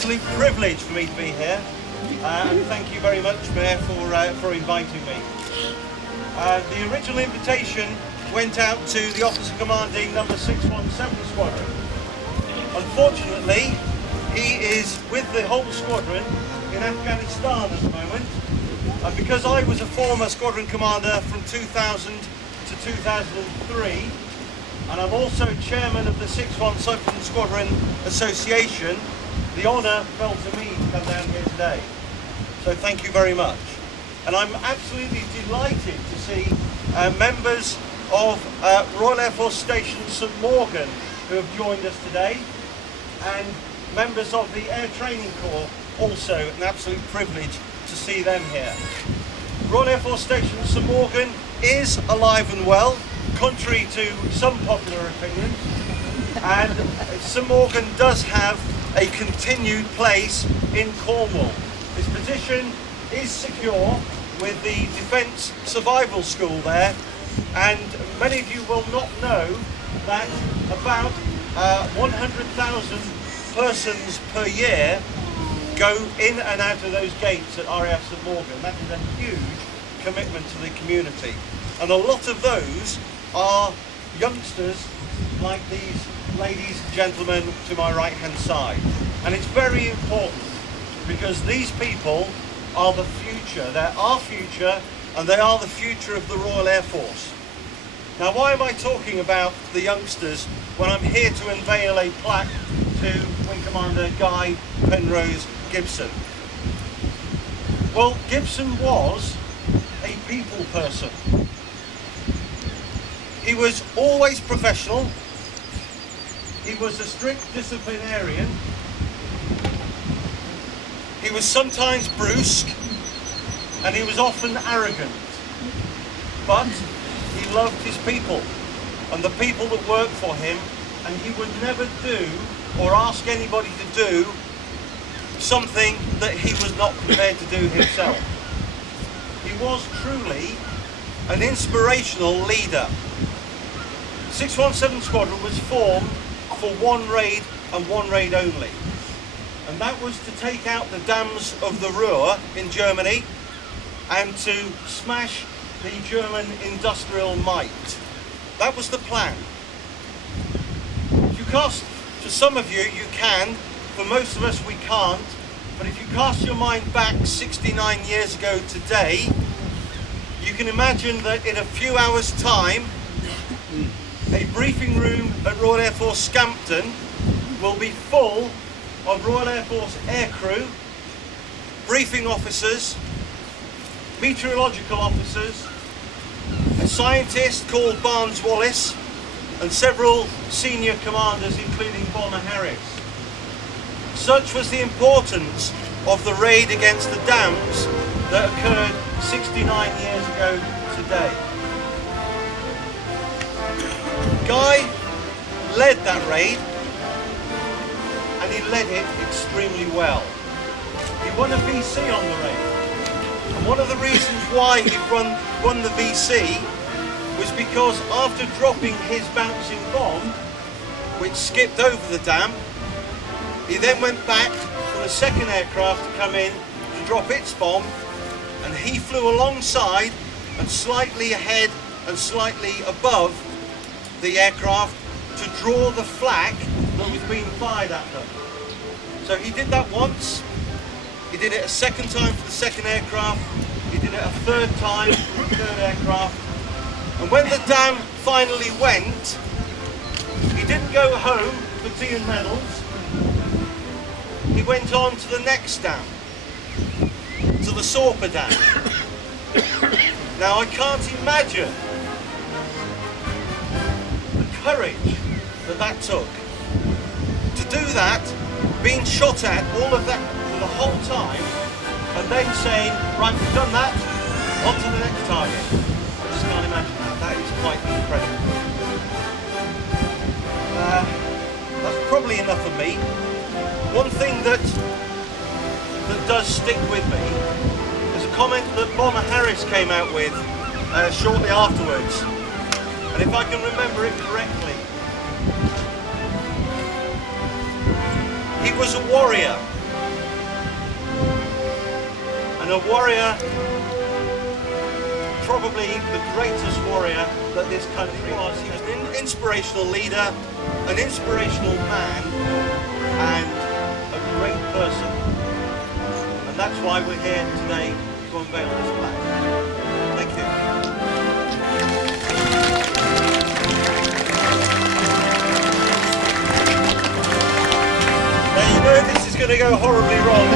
absolute privilege for me to be here, and thank you very much, Mayor, for inviting me. The original invitation went out to the officer commanding number 617 Squadron. Unfortunately, he is with the whole squadron in Afghanistan at the moment, and because I was a former squadron commander from 2000 to 2003, and I'm also chairman of the 617 Squadron Association, the honour fell to me to come down here today. So thank you very much. And I'm absolutely delighted to see members of Royal Air Force Station St Mawgan who have joined us today, and members of the Air Training Corps, also an absolute privilege to see them here. Royal Air Force Station St Mawgan is alive and well, contrary to some popular opinions, and St Mawgan does have a continued place in Cornwall. Its position is secure with the Defence Survival School there, and many of you will not know that about 100,000 persons per year go in and out of those gates at RAF St Mawgan. That is a huge commitment to the community, and a lot of those are youngsters like these ladies and gentlemen to my right hand side. And it's very important because these people are the future. They're our future, and they are the future of the Royal Air Force. Now, why am I talking about the youngsters when I'm here to unveil a plaque to Wing Commander Guy Penrose Gibson? Well, Gibson was a people person. He was always professional. He was a strict disciplinarian. He was sometimes brusque, and he was often arrogant. But he loved his people and the people that worked for him, and he would never do or ask anybody to do something that he was not prepared to do himself. He was truly an inspirational leader. 617 Squadron was formed for one raid and one raid only, and that was to take out the dams of the Ruhr in Germany and to smash the German industrial might. That was the plan. If you cast, for some of you, you can, for most of us we can't, but if you cast your mind back 69 years ago today, you can imagine that in a few hours' time, a briefing room at Royal Air Force Scampton will be full of Royal Air Force aircrew, briefing officers, meteorological officers, a scientist called Barnes Wallace, and several senior commanders, including Bomber Harris. Such was the importance of the raid against the dams that occurred 69 years ago today. Guy led that raid, and he led it extremely well. He won a VC on the raid, and one of the reasons why he won the VC was because after dropping his bouncing bomb, which skipped over the dam, he then went back for the second aircraft to come in to drop its bomb, and he flew alongside and slightly ahead and slightly above the aircraft to draw the flak that was being fired at them. So he did that once, he did it a second time for the second aircraft, he did it a third time for the third aircraft, and when the dam finally went, he didn't go home for tea and medals, he went on to the next dam, to the Sorper Dam. Now I can't imagine courage that took to do that, being shot at all of that for the whole time, and then saying, right, we've done that, on to the next target. I just can't imagine that. That is quite incredible. That's probably enough of me. One thing that does stick with me is a comment that Bomber Harris came out with shortly afterwards. And if I can remember it correctly, he was a warrior. and a warrior, probably the greatest warrior that this country was. He was an inspirational leader, an inspirational man, and a great person. And that's why we're here today to unveil this plaque. Thank you. Now you know this is going to go horribly wrong